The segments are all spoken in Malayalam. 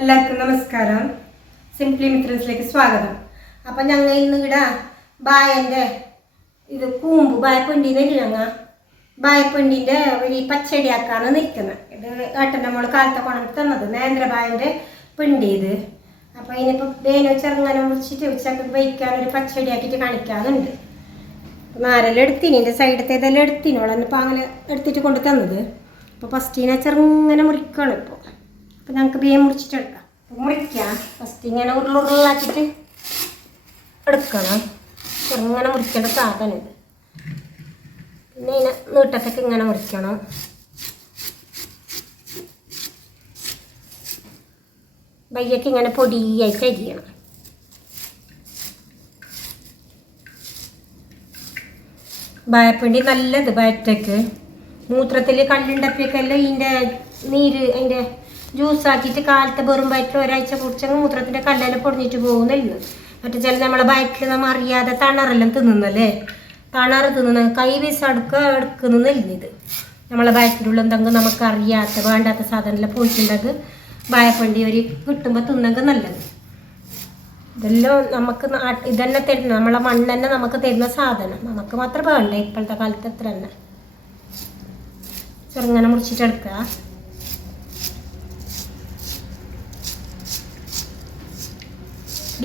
എല്ലാവർക്കും നമസ്കാരം. സിംപ്ലി മിത്രൻസിലേക്ക് സ്വാഗതം. അപ്പം ഞങ്ങൾ ഇന്ന് ഇവിടെ ബായന്റെ ഇത് കൂമ്പ് ബായപ്പണ്ടിന്നില്ല ഞങ്ങ. ബായപ്പണ്ടിന്റെ ഒരു പച്ചടിയാക്കാണ് നിൽക്കുന്നത് ഇത് ഏട്ടന്റെ മോൾ കാലത്തെ കൊണ്ടു തന്നത്. നേന്ത്രബായന്റെ പിണ്ടി ഇത്. അപ്പം ഇതിനിപ്പോൾ വേനോ ചെറുങ്ങനെ മുറിച്ചിട്ട് ഉച്ചയ്ക്ക് വയ്ക്കാൻ ഒരു പച്ചടിയാക്കിയിട്ട് കാണിക്കാറുണ്ട് നാരെല്ലാം എടുത്തിന്. എന്റെ സൈഡത്തെ ഇതെല്ലാം എടുത്തിനോളെ ഇപ്പോൾ അങ്ങനെ എടുത്തിട്ട് കൊണ്ട് തന്നത്. അപ്പോൾ ഫസ്റ്റ് ഇതിനെ ചെറുങ്ങനെ മുറിക്കണം ഇപ്പോൾ അപ്പോൾ ഞങ്ങൾക്ക് ബിയെ മുറിച്ചിട്ടെടുക്കാം മുറിക്കാം. ഫസ്റ്റ് ഇങ്ങനെ ഉരുളുരുളാക്കിയിട്ട് എടുക്കണം. ഇങ്ങനെ മുറിക്കേണ്ട സാധനം ഇത്. പിന്നെ ഇതിനെ നീട്ടത്തേക്ക് ഇങ്ങനെ മുറിക്കണം. ബയ്യക്ക് ഇങ്ങനെ പൊടിയായിട്ട് അരിയണം ബായപ്പിണ്ടി നല്ലത് വയറ്റക്ക്. മൂത്രത്തിൽ കല്ലുണ്ടപ്പിയൊക്കെ എല്ലാം ഇതിന്റെ നീര് അതിന്റെ ജ്യൂസാക്കിയിട്ട് കാലത്തെ വെറും വയറ്റിൽ ഒരാഴ്ച കുടിച്ചങ്ങ് മൂത്രത്തിന്റെ കല്ലിൽ പൊടിഞ്ഞിട്ട് പോകുന്നില്ല. മറ്റേ ചില നമ്മളെ വയറ്റിൽ നമ്മൾ അറിയാതെ തണറെല്ലാം തിന്നുന്നല്ലേ? തണറ് തിന്നുന്ന കൈ വീസ് അടുക്ക എടുക്കുന്നില്ല ഇത്. നമ്മളെ വയറ്റിലുള്ള എന്തെങ്കിലും നമുക്ക് അറിയാത്ത വേണ്ടാത്ത സാധനമെല്ലാം പോയിട്ടുണ്ടെങ്കിൽ ബായപ്പണ്ടി ഒരു കിട്ടുമ്പോൾ തിന്നെങ്കിൽ നല്ലത്. ഇതെല്ലാം നമുക്ക് ഇതന്നെ തരുന്ന നമ്മളെ മണ്ണ് തന്നെ നമുക്ക് തരുന്ന സാധനം. നമുക്ക് മാത്രമേ വേണ്ട ഇപ്പോഴത്തെ കാലത്ത് എത്ര തന്നെ. ചെറുങ്ങനെ മുറിച്ചിട്ടെടുക്കുക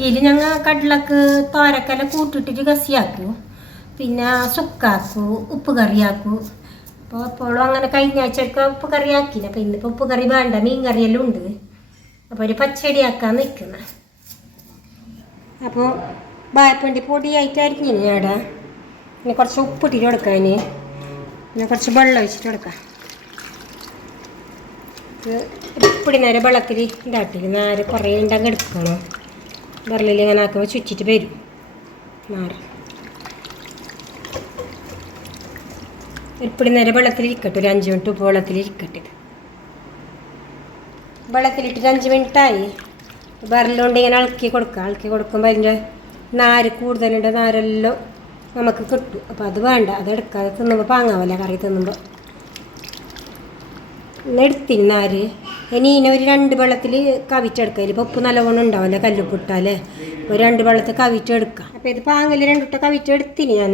ഇതിൽ ഞങ്ങൾ കടലക്ക് തോരക്കല കൂട്ടിട്ടിട്ട് കസിയാക്കും. പിന്നെ സുക്കാക്കൂ ഉപ്പ് കറിയാക്കൂ. അപ്പോൾ എപ്പോഴും അങ്ങനെ കഴിഞ്ഞ ആഴ്ചയൊക്കെ ഉപ്പ് കറി ആക്കില്ല അപ്പോൾ ഇന്നിപ്പോൾ ഉപ്പ് കറി വേണ്ട മീൻ കറിയെല്ലാം ഉണ്ട്. അപ്പോൾ ഒരു പച്ചടി ആക്കാൻ നിൽക്കുന്നത് അപ്പോൾ ബായപ്പണ്ടി പൊടിയായിട്ട് അരിഞ്ഞു ഞാടാ പിന്നെ കുറച്ച് ഉപ്പിട്ടിട്ട് കൊടുക്കാൻ പിന്നെ കുറച്ച് വെള്ളം ഒഴിച്ചിട്ട് കൊടുക്കാം. ഇപ്പിടി നേരെ വെള്ളത്തിൽ ഉണ്ടാക്കി നേരെ കുറേ ഉണ്ടെങ്കിൽ എടുക്കണം. വിരലിൽ ഇങ്ങനെ ആക്കുമ്പോൾ ചുറ്റിട്ട് വരും. നാറ് ഇപ്പിടി നേരെ വെള്ളത്തിൽ ഇരിക്കട്ടെ. ഒരു അഞ്ച് മിനിറ്റ് ഉപ്പ് വെള്ളത്തിൽ ഇരിക്കട്ടെ. ഇത് വെള്ളത്തിലിട്ടിട്ട് അഞ്ച് മിനിറ്റായി. വിരലുകൊണ്ട് ഇങ്ങനെ ഇളക്കി കൊടുക്കുക ഇളക്കി കൊടുക്കുമ്പോൾ അതിന്റെ നാര് കൂടുതലുണ്ട്. നാരെല്ലാം നമുക്ക് കിട്ടും. അപ്പോൾ അത് വേണ്ട. അത് എടുക്കാതെ തിന്നുമ്പോൾ പാങ്ങാവല്ല കറി തിന്നുമ്പോൾ ഇന്ന് ഇനി ഇനി ഒരു രണ്ട് വെള്ളത്തിൽ കവിച്ചെടുക്കുക ഇപ്പോൾ ഉപ്പ് നല്ലവണ്ണം ഉണ്ടാവില്ല കല്ലുപ്പിട്ടാലേ ഒരു രണ്ട് വെള്ളത്തിൽ കവിച്ചെടുക്കാം. അപ്പോൾ ഇത് പാങ്ങൽ രണ്ടുട്ട കവിച്ചെടുത്തിന് ഞാൻ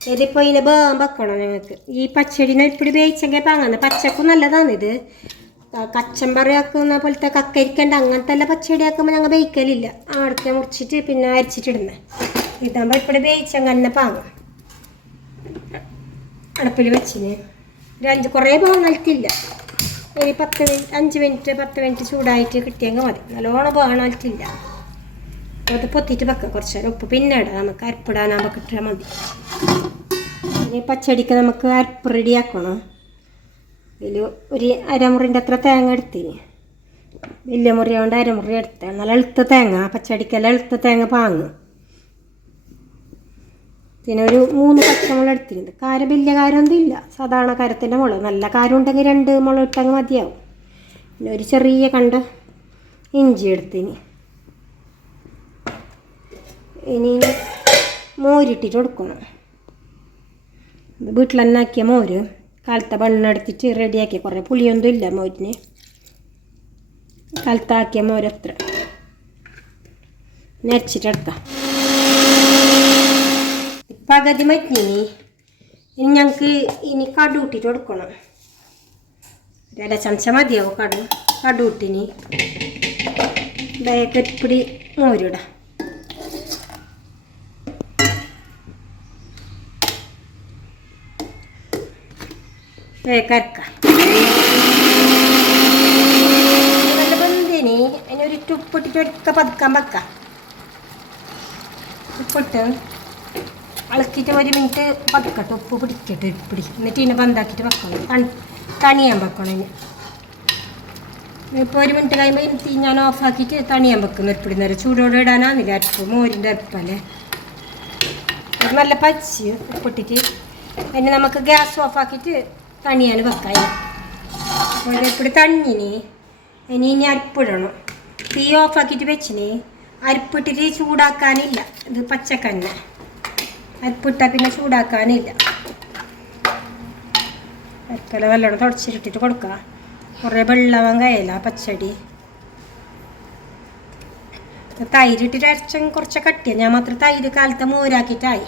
ഇതിപ്പോൾ ഇതിനെ വേഗം വെക്കണം ഞങ്ങൾക്ക് ഈ പച്ചടിനെ ഇപ്പിടി വേവിച്ചെങ്കിൽ പാങ്ങുന്ന പച്ചക്കും നല്ലതാണ് ഇത്. കച്ചമ്പറിയാക്കുന്ന പോലത്തെ കക്കരിക്കണ്ട അങ്ങനത്തെ എല്ലാം പച്ചടി ആക്കുമ്പോൾ ഞങ്ങൾ വേവിക്കലില്ല ആടത്തെ മുറിച്ചിട്ട് പിന്നെ അരിച്ചിട്ടിടുന്നത് ഇതാകുമ്പോൾ ഇപ്പോൾ വേവിച്ചെങ്കിൽ തന്നെ പാങ്ങാം അടുപ്പിൽ വെച്ചിന്. ഒരു അഞ്ച് കുറേ പോകണത്തില്ല ഒരു പത്ത് മിനിറ്റ് അഞ്ച് മിനിറ്റ് പത്ത് മിനിറ്റ് ചൂടായിട്ട് കിട്ടിയെങ്കിൽ മതി. നല്ലോണം പോകണത്തില്ല അത് പൊത്തിയിട്ട് വെക്കാം കുറച്ച് നേരം. ഉപ്പ് പിന്നെ ഇടാം. നമുക്ക് അരപ്പിടാനാകുമ്പോൾ കിട്ടിയാൽ മതി. ഇനി പച്ചടിക്ക് നമുക്ക് അരപ്പ് റെഡിയാക്കണം ഇതിൽ ഒരു അരമുറിന്റെ അത്ര തേങ്ങ എടുത്തിന്. വലിയ മുറിയോണ്ട് അരമുറി എടുത്ത. നല്ല എളുത്ത തേങ്ങ. പച്ചടിക്കെല്ലാം എളുത്ത തേങ്ങ പാങ്ങും. പിന്നെ ഒരു മൂന്ന് പച്ചമുളക് എടുത്തിട്ടുണ്ട്. കാരം വലിയ കാരമൊന്നും ഇല്ല. സാധാരണ കാരത്തിന്റെ മുളക് നല്ല കാരം ഉണ്ടെങ്കിൽ രണ്ട് മുളക് ഇട്ടങ്ങ് മതിയാവും. പിന്നെ ഒരു ചെറിയ കണ്ട് ഇഞ്ചി എടുത്തിന്. ഇനി മോരിട്ടിട്ട് കൊടുക്കണം. ഇത് വീട്ടിൽ തന്നെ ആക്കിയ മോര് കാലത്തെ വെണ്ണെടുത്തിട്ട് റെഡിയാക്കിയ കുറേ പുളിയൊന്നും ഇല്ല മോരിന്. കാലത്താക്കിയ മോരത്ര നരച്ചിട്ടെടുക്കാം പകുതി മറ്റിനി ഇനി ഞങ്ങൾക്ക് ഇനി കടു ഇട്ടിട്ട് കൊടുക്കണം. ഒരര ചമച്ച മതിയാവും കടു? കടു ഇട്ടിനി ബേക്കപ്പിടി മോരിട ബേക്കരക്ക നല്ല ബന്ധിനി അതിനൊരു ഉപ്പിട്ടിട്ട് ഒരിക്കൽ പതുക്കാൻ വെക്കാം. ഉപ്പിട്ട് ഇളക്കിയിട്ട് ഒരു മിനിറ്റ് പതുക്കട്ടെ. ഉപ്പ് പിടിക്കട്ടെ പിടി. എന്നിട്ട് ഇതിനെ ബന്ധാക്കിയിട്ട് വെക്കണം. തണി തണിയാൻ വെക്കണം ഇനി ഇപ്പോൾ ഒരു മിനിറ്റ് കഴിയുമ്പോൾ ഇനി ഞാൻ ഓഫാക്കിയിട്ട് തണിയാൻ വെക്കുന്നു. എപ്പിടി നേരം. ചൂടോടെ ഇടാനാന്നില്ല അരപ്പ് മോരിന്റെ അരപ്പല്ലേ? നല്ല പച്ചി ഉപ്പിട്ടിട്ട് അതിന് നമുക്ക് ഗ്യാസ് ഓഫാക്കിയിട്ട് തണിയാൻ വെക്കാം ഇപ്പിടി തണ്ണിനി ഇനി ഇനി അരപ്പിടണം തീ ഓഫാക്കിയിട്ട് വെച്ചിന് അരപ്പിട്ടിട്ട് ചൂടാക്കാനില്ല. ഇത് പച്ചക്കന്നെ അരപ്പിട്ടാൽ പിന്നെ ചൂടാക്കാനില്ല. അരിപ്പല നല്ലോണം തുടച്ചിട്ടിട്ട് കൊടുക്കുക കുറേ വെള്ളവും കഴിയില്ല പച്ചടി. തൈര് ഇട്ടിട്ട് അരച്ചം കുറച്ച് കട്ടിയാണ് ഞാൻ മാത്രം തൈര് കാലത്തെ മോരാക്കിയിട്ടായി.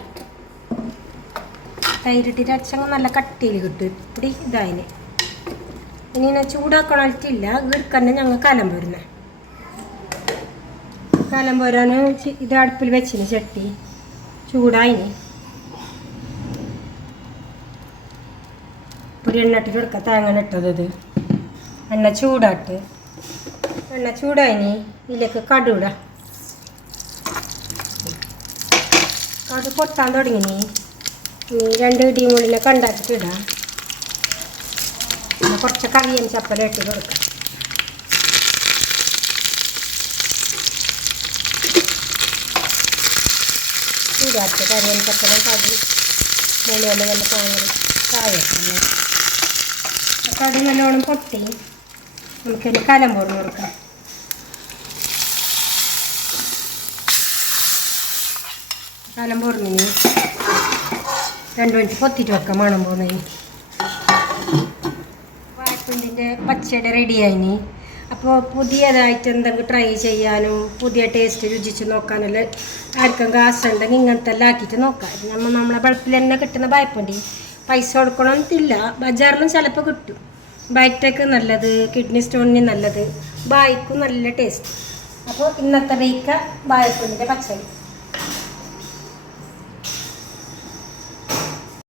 തൈരിട്ടിട്ട് അരച്ച നല്ല കട്ടിയിൽ കിട്ടും. ഇപ്പിടി ഇതായിന്. ഇനി ഞാൻ ചൂടാക്കണിട്ടില്ല എടുക്കന്നെ ഞങ്ങൾ കലം പോരുന്നേ. കലം പോരാൻ ഇത് അടുപ്പിൽ വെച്ചിന് ചട്ടി. ചൂടായിന്. ഒരു എണ്ണ ഇട്ടിട്ട് എടുക്കാം തേങ്ങ ഇട്ടത് ഇത്. എണ്ണ ചൂടാട്ട്. എണ്ണ ചൂടായിനി ഇതിലേക്ക് കടുവിട കടു പൊട്ടാൻ തുടങ്ങിനി. ഇനി രണ്ട് ഇടിമുള്ളിനെ കണ്ടാക്കിട്ട് ഇടാം. കുറച്ച് കറിയൻ ചപ്പല ഇട്ട് കൊടുക്കാം. ചൂടാട്ട് കറിയൻ ചപ്പലും കടി. മുകളിൽ നല്ല പാങ്ങൽ കായക്കണം അത് നല്ലോണം പൊട്ടി. നമുക്കിനി കലം പോർന്ന് കൊടുക്കാം കലം പോർന്നിന് രണ്ട് മിനിറ്റ് പൊത്തിട്ട് വെക്കാം മണം പോകുന്നതിന് വാഴപ്പിണ്ടിന്റെ പച്ചടി റെഡിയായിനി അപ്പോൾ പുതിയതായിട്ട് എന്തെങ്കിലും ട്രൈ ചെയ്യാനും പുതിയ ടേസ്റ്റ് രുചിച്ച് നോക്കാനെല്ലാം ആർക്കും കാശുണ്ടെങ്കിൽ ഇങ്ങനത്തെ എല്ലാം ആക്കിയിട്ട് നോക്കാം. നമ്മൾ നമ്മളെ ബൾപ്പിൽ തന്നെ കിട്ടുന്ന വായ്പണ്ടി പൈസ കൊടുക്കണമെന്നില്ല ബജാറിലും ചിലപ്പോൾ കിട്ടും. ബൈറ്റക്ക് നല്ലത് കിഡ്നി സ്റ്റോണിന് നല്ലത്. ബായ്ക്കും നല്ല ടേസ്റ്റ് അപ്പോൾ ഇന്നത്തെ ബേക്ക വാഴപ്പിണ്ടിന്റെ പച്ചടി.